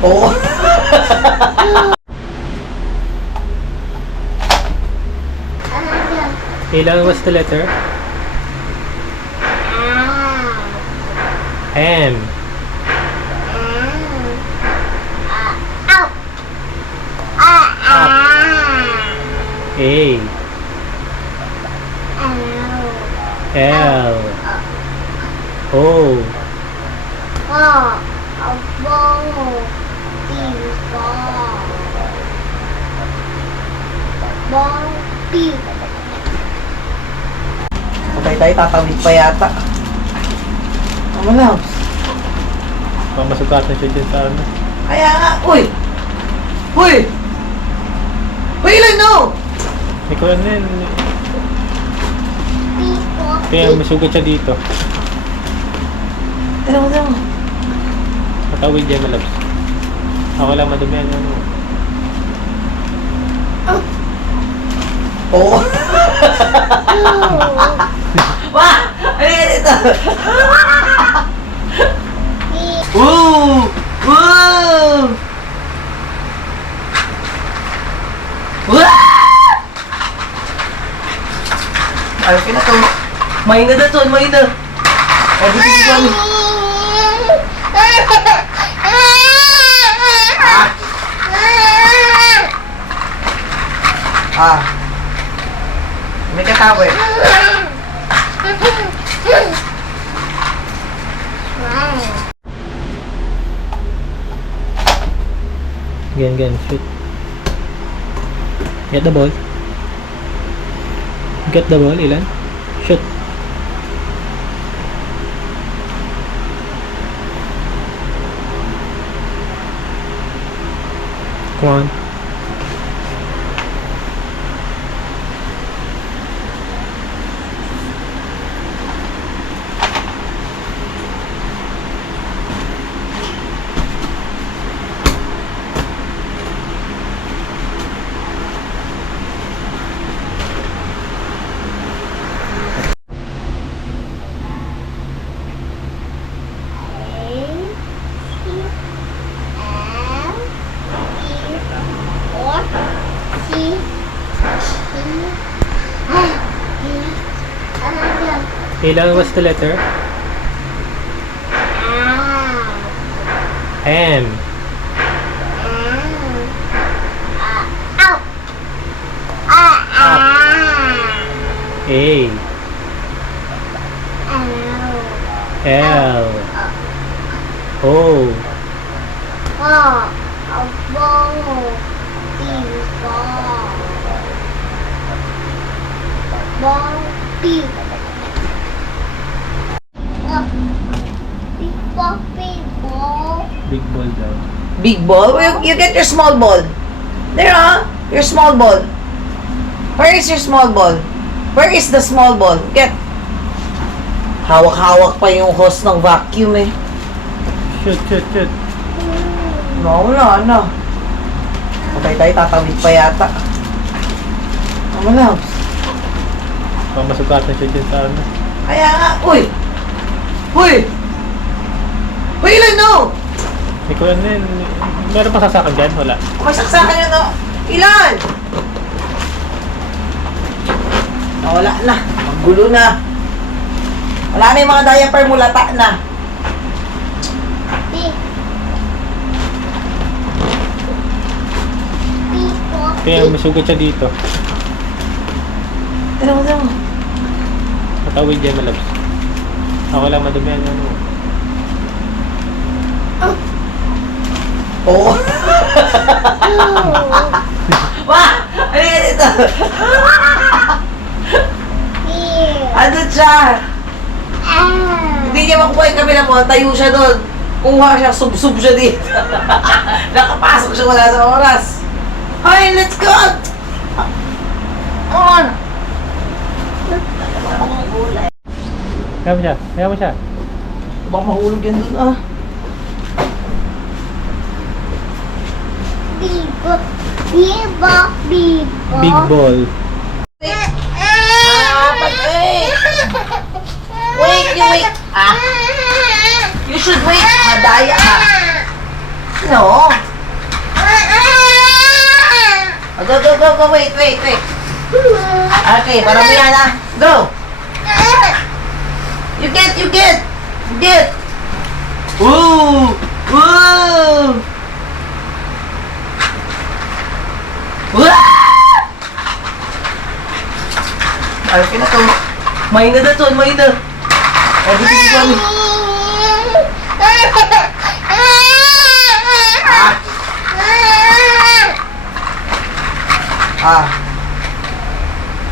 Oh. Ilan was the letter? M. A. L. O. Patay tayo, tatawid pa yata. Ano lang? Masugatan siya dyan sa ano. Kaya nga, uy! Uy! Uy, ilan no? Ikaw ano yun? Kaya masugat siya dito. Tara mo. Matawid dyan, malabs. Ako lang madumi ang ano. Oo. Wah! Ano yan ito? Woo! Woo! Wah! Ayaw ka na to. Mahina na to, mahina. O, bibigyan ko kami. May katawa eh. Again, shoot. Get the ball. Get the ball, ilan? Shoot. Come on. Ilan was the letter? M. A. L. O. Big ball daw. Big ball? You get your small ball. There, your small ball. Where is your small ball? Where is the small ball? Get. Hawak-hawak pa yung hose ng vacuum eh. Shoot. Wala na. Patay tayo, tatawid pa yata. Ano lang? Masugatan siya dyan sa ano. Kaya nga, uy! Uy! Uy, ilan no? Ikaw ano yun? Meron pa sasakan dyan? Wala. May saksakan yun no? Ilan? Wala na. Maggulo na. Wala na yung mga diaper mo, lata na. Kaya masugat siya dito. Tara mo. Matawid dyan, malabs. Ako lang madumi ang ano. Oo. Wah! Ano yan ito? Ano siya? Hindi niya makuha yung kabila mo. Tayo siya doon. Kuha siya, sub-sub siya dito. Nakapasok siya wala sa oras. Hi, let's go! Come on! Kaya mo siya. Baka mahulog yan doon Big ball. Patay! should wait. Madaya ka. No. Oh, go. Wait. Okay, paramihan na. Go. You get. Woo! Ay, to. Mahina na to, mahina. O, dito ko kami.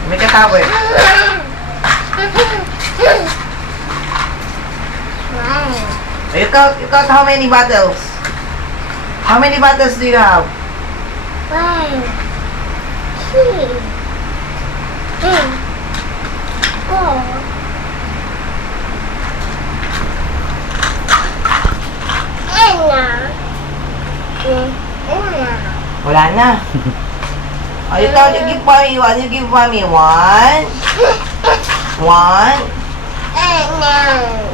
May katawa eh. You count how many bottles? How many bottles do you have? 1, 2, 3, 4. Wala na. Oh, you count, you give mommy one, you give mommy one. One.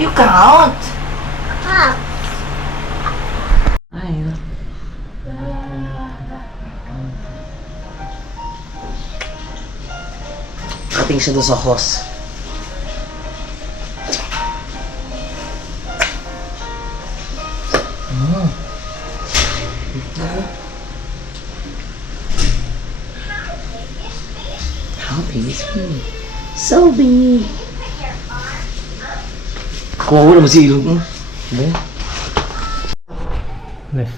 You count. Ay, kating siya doon sa hose. How big is he? So big. Kuha ko naman si ilog mo. Bless.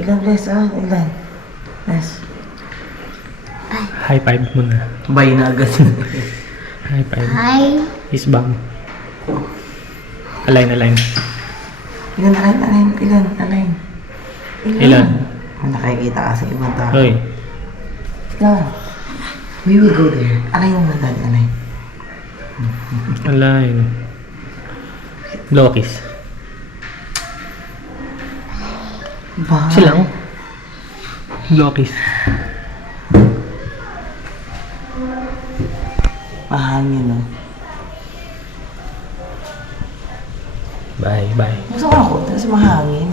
Ilan bless ah? Ilan? Bless. High five muna. Bay na agad. High five. Hi. Isbang. Align. Ilan? Ilan? Nakikita ka sa ibang tao. Hoy. No. We will go there. Align mo na dad, align. Align. Lokis. Ba? Silang. Lokis. Mahangin no? Bye. Gusto ko ako, tapos mahangin.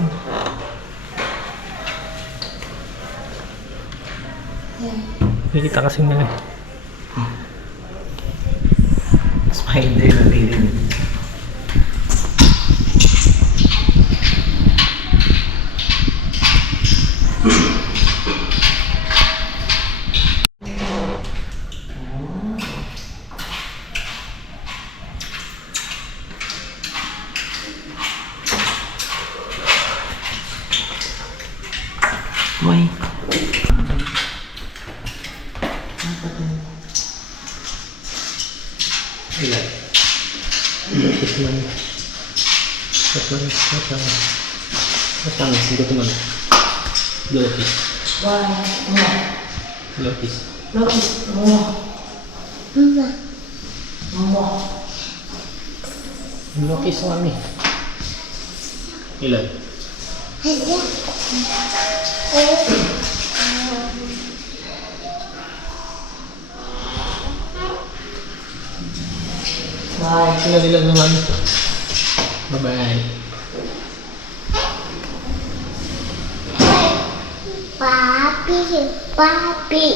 Nakikita kasi nila. Spider na rin. Boy. Ilan? Lokis man. Matang. Hindi ko man. Lokis. Lokis. Lokis mami. Ilan? Ilan naman. Bye-bye. Papi.